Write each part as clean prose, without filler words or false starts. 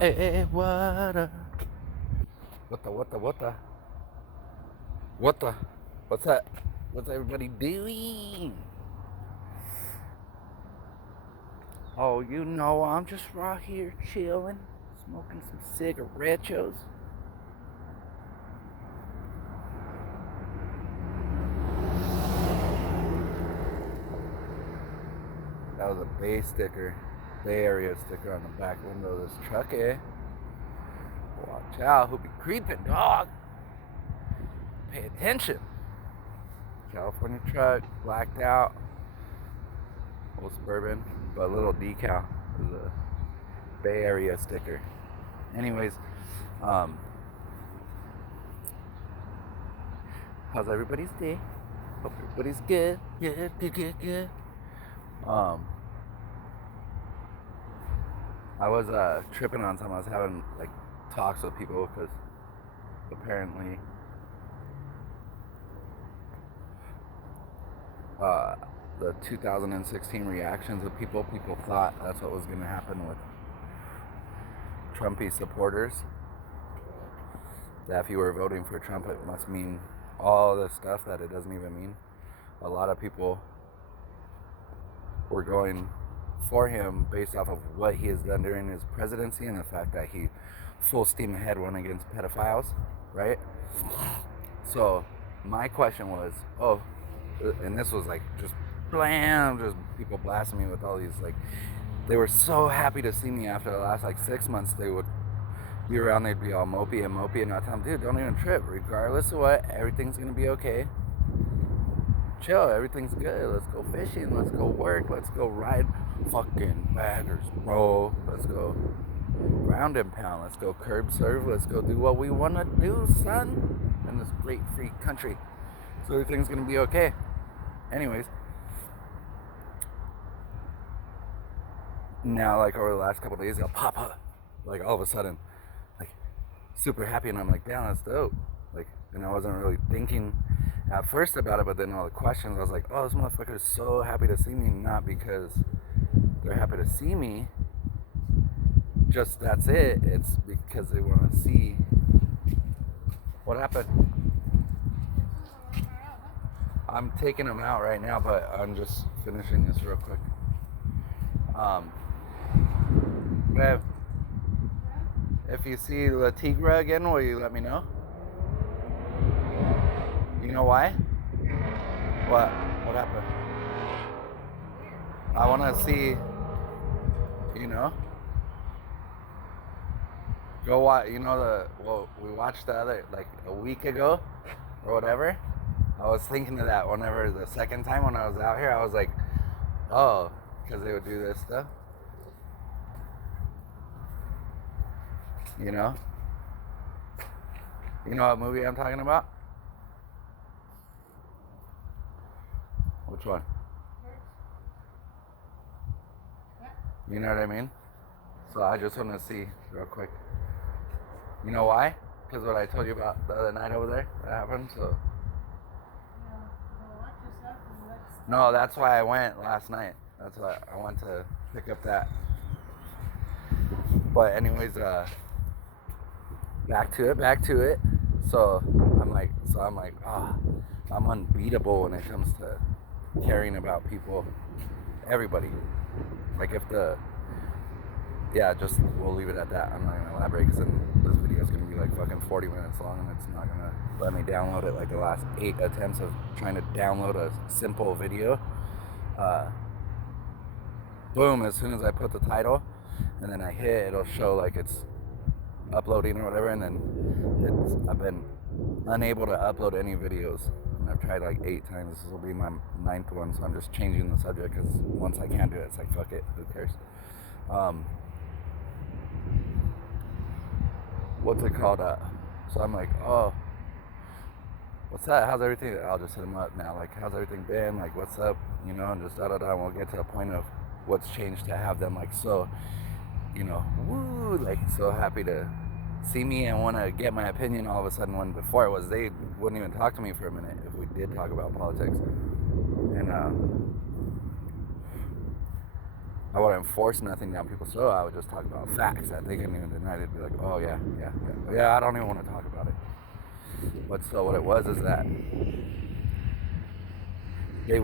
Hey, what the? What the? What the? What the? What the? What's that? What's everybody doing? Oh, you know, I'm just right here chilling, smoking some cigarettos. That was a Bay Area sticker on the back window of this truck, eh? Watch out, who be creeping, dog? Pay attention. California truck, blacked out. Old Suburban, but a little decal is a Bay Area sticker. Anyways, how's everybody's day? Hope everybody's good. Good. I was tripping on something. I was having like talks with people because apparently the 2016 reactions of people thought that's what was going to happen with Trumpy supporters. That if you were voting for Trump, it must mean all this stuff that it doesn't even mean. A lot of people were going for him based off of what he has done during his presidency and the fact that he full steam ahead went against pedophiles, right? So my question was, and this was like just blam, just people blasting me with all these like, they were so happy to see me after the last like 6 months. They would be around, they'd be all mopey, and I tell them, dude, don't even trip. Regardless of what, everything's gonna be okay. Chill, everything's good. Let's go fishing, let's go work, let's go ride fucking baggers, bro. Let's go ground and pound, let's go curb serve, let's go do what we wanna do, son, in this great free country. So everything's gonna be okay. Anyways, now like over the last couple of days, they'll pop up, like all of a sudden, like super happy, and I'm like, damn, that's dope. Like, and I wasn't really thinking at first about it, but then all the questions, I was like, oh, this motherfucker is so happy to see me, not because they're happy to see me, just that's it. It's because they want to see what happened. I'm taking them out right now, but I'm just finishing this real quick. Babe, if you see La Tigra again, will you let me know? You know why? What? What happened? I want to see, you know? Go watch, you know, we watched the other, like a week ago or whatever. I was thinking of that whenever the second time when I was out here, I was like, oh, because they would do this stuff. You know? You know what movie I'm talking about? Which one? You know what I mean? So I just want to see real quick. You know why? Because what I told you about the other night over there that happened. So. No, that's why I went last night. That's why I went to pick up that. But anyways, back to it. So I'm like, I'm unbeatable when it comes to caring about people, everybody. Like just we'll leave it at that. I'm not gonna elaborate because then this video is gonna be like fucking 40 minutes long, and it's not gonna let me download it like the last 8 attempts of trying to download a simple video. Boom, as soon as I put the title and then I hit, it'll show like it's uploading or whatever, and then I've been unable to upload any videos, and I've tried like 8 times. This will be my 9th one, so I'm just changing the subject because once I can't do it, it's like fuck it, who cares. What's it called? So I'm like, oh, what's that? How's everything? I'll just hit him up now. Like, how's everything been? Like, what's up? You know, and just da. And we'll get to the point of what's changed to have them like so, you know, woo, like so happy to see me and want to get my opinion all of a sudden, when before it was they wouldn't even talk to me for a minute if we did talk about politics. And I wouldn't force nothing down people's throat. I would just talk about facts that they couldn't even deny. They'd be like, oh yeah, I don't even want to talk about it. But so what it was is that they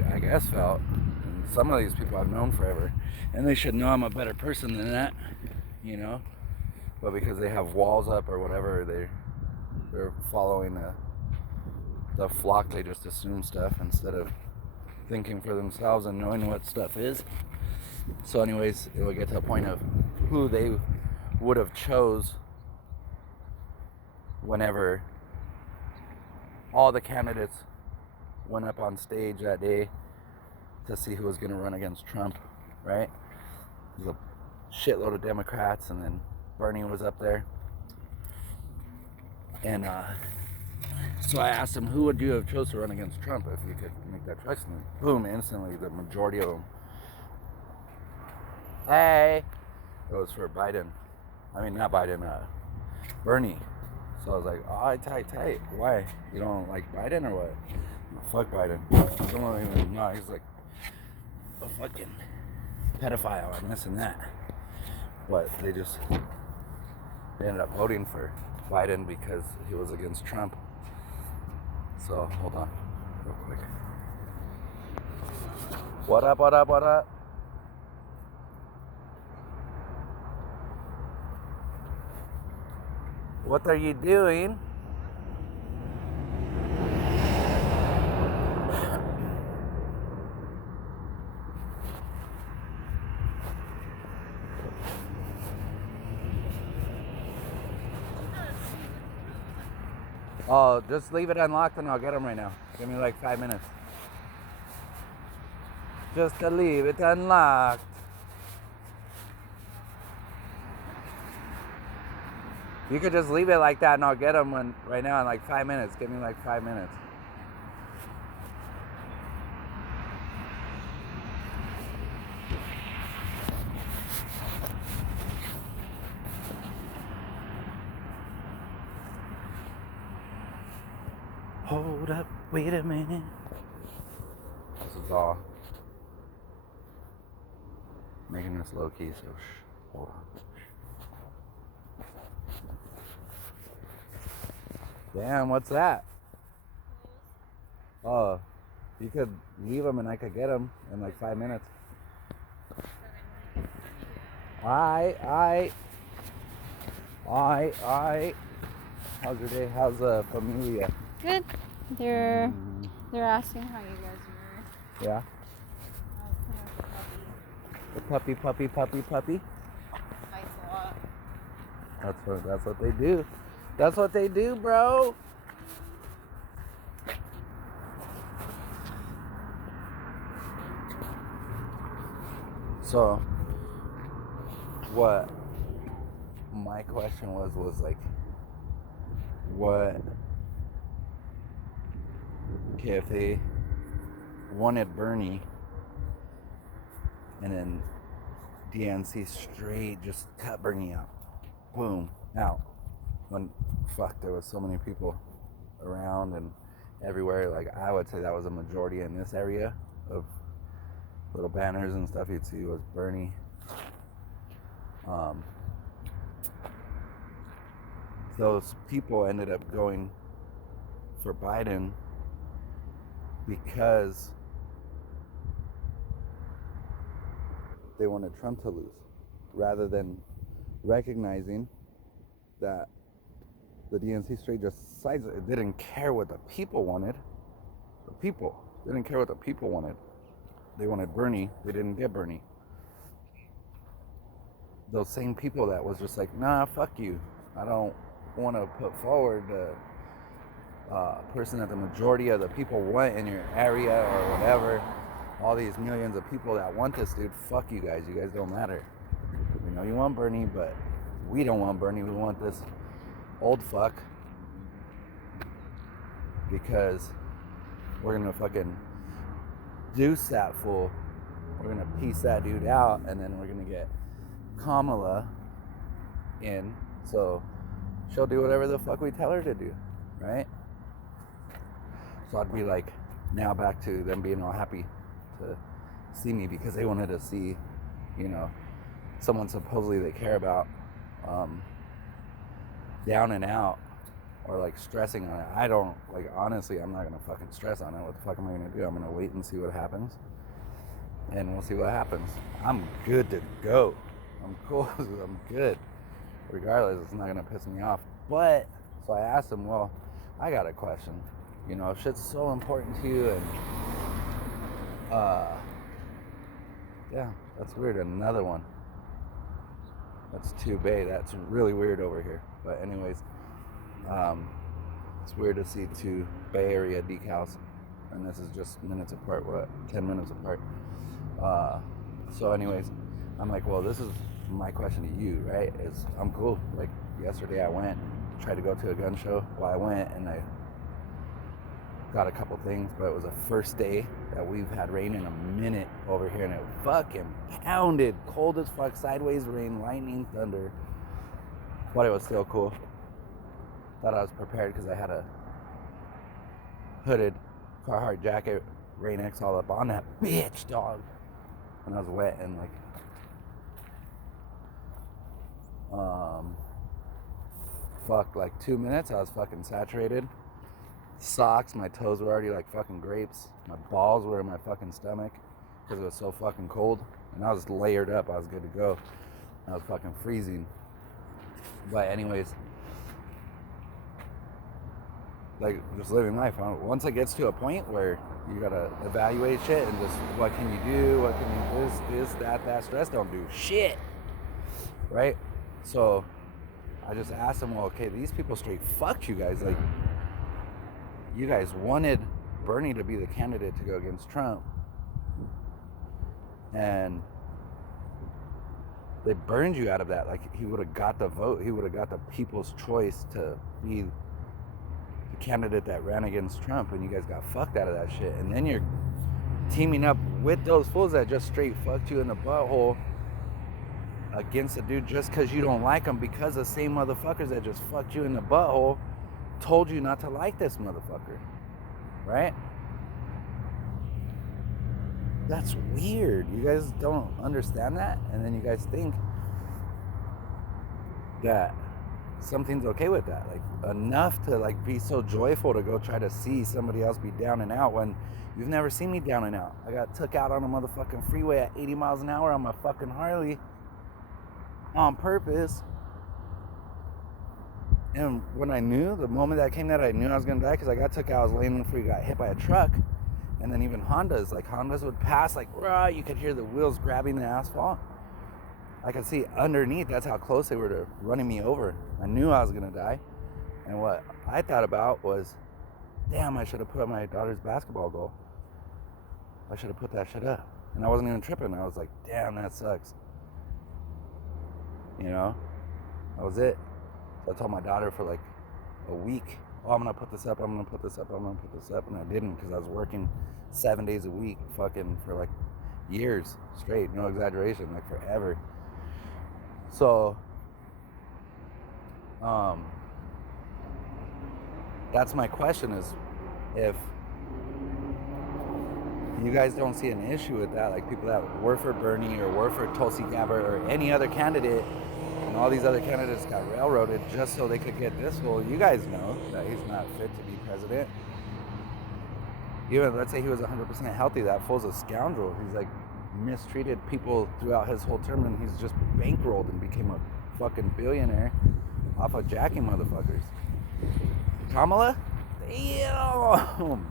I guess felt, and some of these people I've known forever, and they should know I'm a better person than that, you know. But because they have walls up or whatever, they're following the flock. They just assume stuff instead of thinking for themselves and knowing what stuff is. So anyways, it would get to a point of who they would have chose whenever all the candidates went up on stage that day to see who was going to run against Trump, right? There's a shitload of Democrats, and then Bernie was up there. And so I asked him, who would you have chose to run against Trump if you could make that choice? And boom, instantly, the majority of them, hey, it was for Biden. I mean, not Biden, Bernie. So I was like, oh, tight. Why? You don't like Biden or what? Fuck Biden. I don't even know. He's like a fucking pedophile and this and that. But they ended up voting for Biden because he was against Trump. So hold on, real quick. What up? What are you doing? Oh, just leave it unlocked and I'll get them right now. Give me like 5 minutes. Just to leave it unlocked. You could just leave it like that and I'll get them right now in like 5 minutes. Give me like 5 minutes. Hold up, wait a minute. This is all making this low key, so hold on. Damn, what's that? Oh, you could leave them and I could get them in like 5 minutes. Alright. How's your day? How's familia? Good. They're asking how you guys were. Yeah. The puppy. Fights a lot. That's what they do. That's what they do, bro. So, what my question was like, what? Okay, if they wanted Bernie, and then DNC straight just cut Bernie out, boom, out. When there was so many people around and everywhere. Like I would say that was a majority in this area of little banners and stuff you'd see was Bernie. Those people ended up going for Biden because they wanted Trump to lose, rather than recognizing that the DNC straight just sides. It didn't care what the people wanted. The people didn't care what the people wanted. They wanted Bernie. They didn't get Bernie. Those same people that was just like, nah, fuck you. I don't want to put forward the person that the majority of the people want in your area or whatever. All these millions of people that want this dude, fuck you guys. You guys don't matter. We know you want Bernie, but we don't want Bernie. We want this old fuck, because we're gonna fucking deuce that fool. We're gonna piece that dude out, and then we're gonna get Kamala in, so she'll do whatever the fuck we tell her to do, right? So I'd be like, now back to them being all happy to see me, because they wanted to see you know, someone supposedly they care about, down and out, or like stressing on it. I don't, like, honestly, I'm not gonna fucking stress on it. What the fuck am I gonna do? I'm gonna wait and see what happens, and we'll see what happens. I'm good to go. I'm cool. I'm good. Regardless, it's not gonna piss me off. But so I asked him, well, I got a question. You know, if shit's so important to you, and yeah, that's weird. Another one. That's 2 Bay. That's really weird over here. But anyways, it's weird to see 2 Bay Area decals, and this is just minutes apart. What, 10 minutes apart? So anyways, I'm like, well, this is my question to you, right? Is I'm cool. Like yesterday, I went, tried to go to a gun show. Well, I went and I got a couple things, but it was the first day that we've had rain in a minute over here, and it fucking pounded, cold as fuck, sideways rain, lightning, thunder. But it was still cool. Thought I was prepared because I had a hooded Carhartt jacket, Rain X all up on that bitch, dog. And I was wet and like, like 2 minutes, I was fucking saturated. Socks, my toes were already like fucking grapes. My balls were in my fucking stomach because it was so fucking cold. And I was layered up, I was good to go. I was fucking freezing. But anyways, like just living life. Once it gets to a point where you gotta evaluate shit and just what can you do, what can you this, that, stress don't do shit. Right? So I just asked him, well, okay, these people straight fucked you guys. Like, you guys wanted Bernie to be the candidate to go against Trump, and they burned you out of that. Like, he would have got the vote. He would have got the people's choice to be the candidate that ran against Trump, and you guys got fucked out of that shit. And then you're teaming up with those fools that just straight fucked you in the butthole against a dude just because you don't like him, because the same motherfuckers that just fucked you in the butthole told you not to like this motherfucker, right? That's weird. You guys don't understand that, and then you guys think that something's okay with that, like enough to like be so joyful to go try to see somebody else be down and out when you've never seen me down and out. I got took out on a motherfucking freeway at 80 miles an hour on my fucking Harley on purpose. And when I knew, the moment that came that I knew I was gonna die, because I got took out, I was laying in the freeway, got hit by a truck. And then even Hondas would pass like, rah, you could hear the wheels grabbing the asphalt. I could see underneath, that's how close they were to running me over. I knew I was gonna die. And what I thought about was, damn, I should have put up my daughter's basketball goal. I should have put that shit up. And I wasn't even tripping. I was like, damn, that sucks. You know, that was it. So I told my daughter for like a week, oh, I'm gonna put this up, I'm gonna put this up, I'm gonna put this up. And I didn't, because I was working 7 days a week fucking for like years straight, no exaggeration, like forever. So that's my question, is if you guys don't see an issue with that, like people that were for Bernie or were for Tulsi Gabbard or any other candidate, and all these other candidates got railroaded just so they could get this fool. You guys know that he's not fit to be president. Even let's say he was 100% healthy, that fool's a scoundrel. He's like mistreated people throughout his whole term, and he's just bankrolled and became a fucking billionaire off of jacking motherfuckers. Kamala? Damn!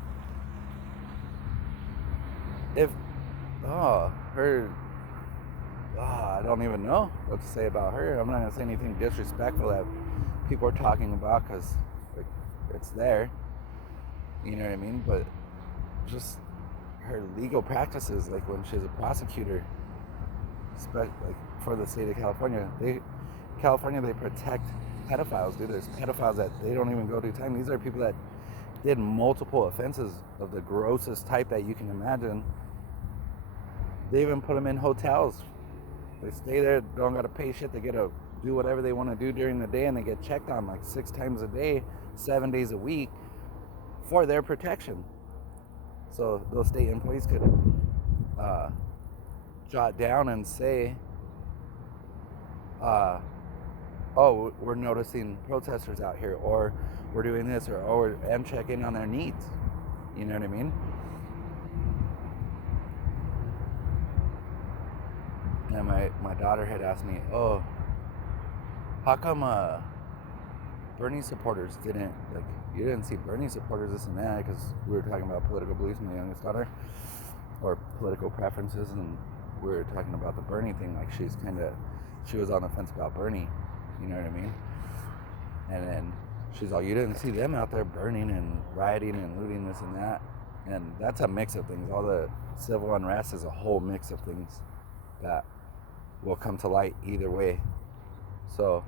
I don't even know what to say about her. I'm not going to say anything disrespectful that people are talking about, because like, it's there. You know what I mean? But just her legal practices, like when she's a prosecutor, like for the state of California, they protect pedophiles, dude. There's pedophiles that they don't even go to time. These are people that did multiple offenses of the grossest type that you can imagine. They even put them in hotels. They stay there, don't gotta pay shit. They get to do whatever they want to do during the day, and they get checked on like 6 times a day, 7 days a week, for their protection. So those state employees could jot down and say, oh, we're noticing protesters out here, or we're doing this, or and check in on their needs. You know what I mean? And my daughter had asked me, oh, how come Bernie supporters didn't, like, you didn't see Bernie supporters this and that, because we were talking about political beliefs, my youngest daughter, or political preferences, and we were talking about the Bernie thing, like she was on the fence about Bernie, you know what I mean? And then she's all, you didn't see them out there burning and rioting and looting this and that. And that's a mix of things. All the civil unrest is a whole mix of things that will come to light either way. So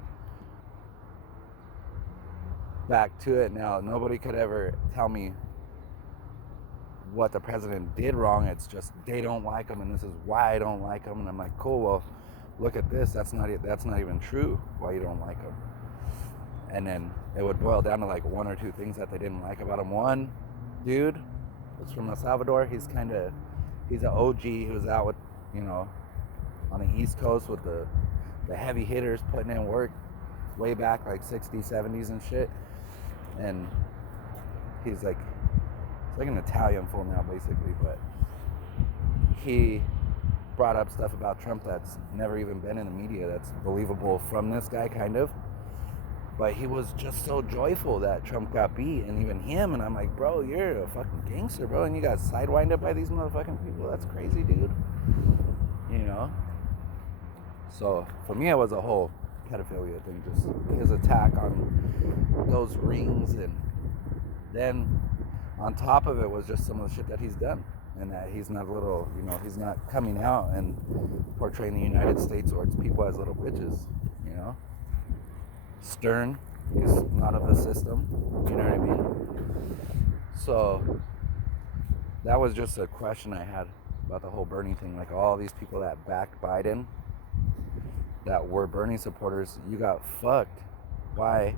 back to it now, nobody could ever tell me what the president did wrong. It's just they don't like him, and this is why I don't like him. And I'm like, cool, well, look at this. That's not even true why you don't like him. And then it would boil down to like one or two things that they didn't like about him. One dude was from El Salvador. He's an OG who's out with, you know, on the East Coast with the heavy hitters putting in work way back like 60s, 70s and shit. And he's like an Italian fool now basically, but he brought up stuff about Trump that's never even been in the media that's believable from this guy, kind of. But he was just so joyful that Trump got beat, and even him, and I'm like, bro, you're a fucking gangster, bro, and you got sidewinded by these motherfucking people. That's crazy, dude. You know? So for me, it was a whole pedophilia thing, just his attack on those rings, and then on top of it was just some of the shit that he's done, and that he's not he's not coming out and portraying the United States or its people as little bitches, you know? Stern, he's not of the system, you know what I mean? So that was just a question I had about the whole Bernie thing. Like, all these people that backed Biden that were Bernie supporters, you got fucked by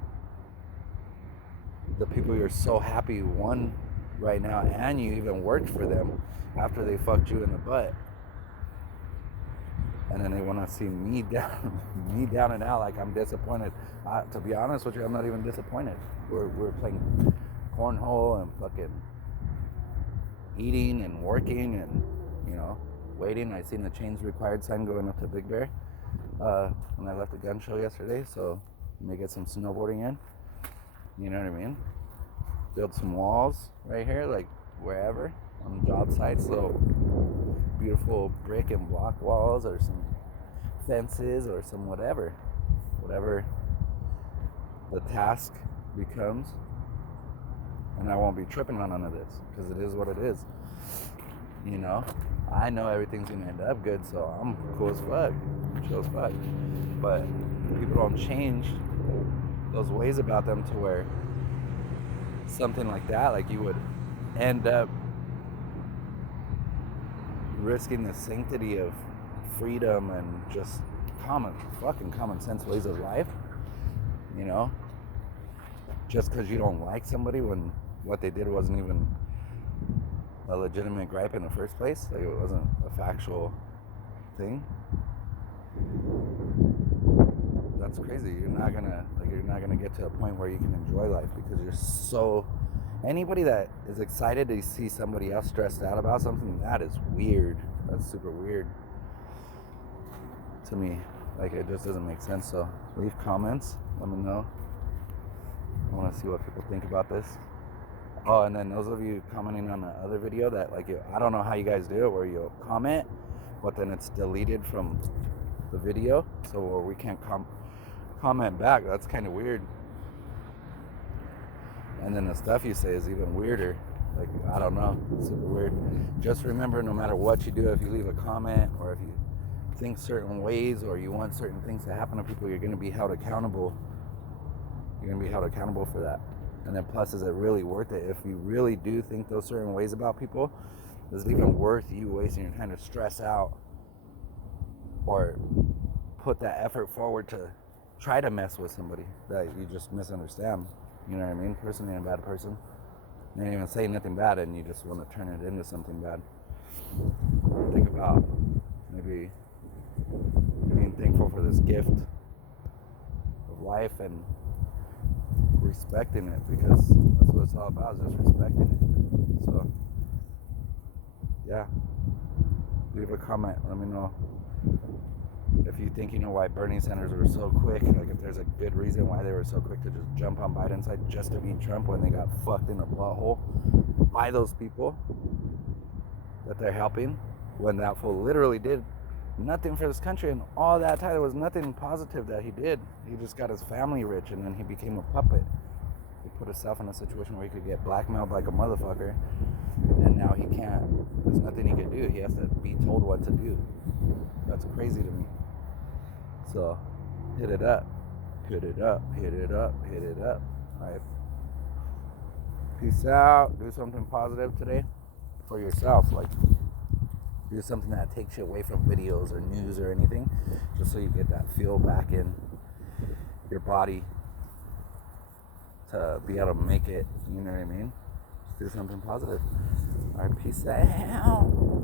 the people you're so happy won right now, and you even worked for them after they fucked you in the butt. And then they want to see me down and out, like I'm disappointed. To be honest with you, I'm not even disappointed. We're playing cornhole and fucking eating and working and, you know, waiting. I seen the chains required sign going up to Big Bear when I left the gun show yesterday, so may get some snowboarding in. You know what I mean? Build some walls right here, like wherever on job sites, little beautiful brick and block walls, or some fences, or some whatever the task becomes. And I won't be tripping on none of this, because it is what it is. You know, I know everything's gonna end up good, so I'm cool as fuck, chill as fuck. But people don't change those ways about them to where something like that, like you would end up risking the sanctity of freedom and just common sense ways of life, you know, just because you don't like somebody when what they did wasn't even a legitimate gripe in the first place, like it wasn't a factual thing. That's crazy. You're not gonna get to a point where you can enjoy life, because you're so, anybody that is excited to see somebody else stressed out about something, that is weird. That's super weird to me. Like, it just doesn't make sense. So leave comments, let me know. I want to see what people think about this. Oh, and then those of you commenting on the other video that, like, I don't know how you guys do it, where you'll comment but then it's deleted from the video, so we can't comment back. That's kind of weird. And then the stuff you say is even weirder. Like, I don't know, it's super weird. Just remember, no matter what you do, if you leave a comment or if you think certain ways or you want certain things to happen to people, you're going to be held accountable. You're going to be held accountable for that. And then plus, is it really worth it? If you really do think those certain ways about people, is it even worth you wasting your time to stress out or put that effort forward to try to mess with somebody that you just misunderstand? You know what I mean? Person ain't a bad person. They ain't even say nothing bad, and you just want to turn it into something bad. Think about maybe being thankful for this gift of life and respecting it, because that's what it's all about, is just respecting it. So yeah, leave a comment, let me know if you think you know why Bernie Sanders were so quick, like if there's a good reason why they were so quick to just jump on Biden's side just to beat Trump when they got fucked in the butthole by those people that they're helping, when that fool literally did nothing for this country, and all that time there was nothing positive that he did. He just got his family rich, and then he became a puppet. He put himself in a situation where he could get blackmailed like a motherfucker, and now he can't. There's nothing he can do. He has to be told what to do. That's crazy to me. So hit it up, hit it up, hit it up, hit it up. All right, peace out. Do something positive today for yourself, like do something that takes you away from videos or news or anything, just so you get that feel back in your body to be able to make it, you know what I mean? Just do something positive. All right, peace out.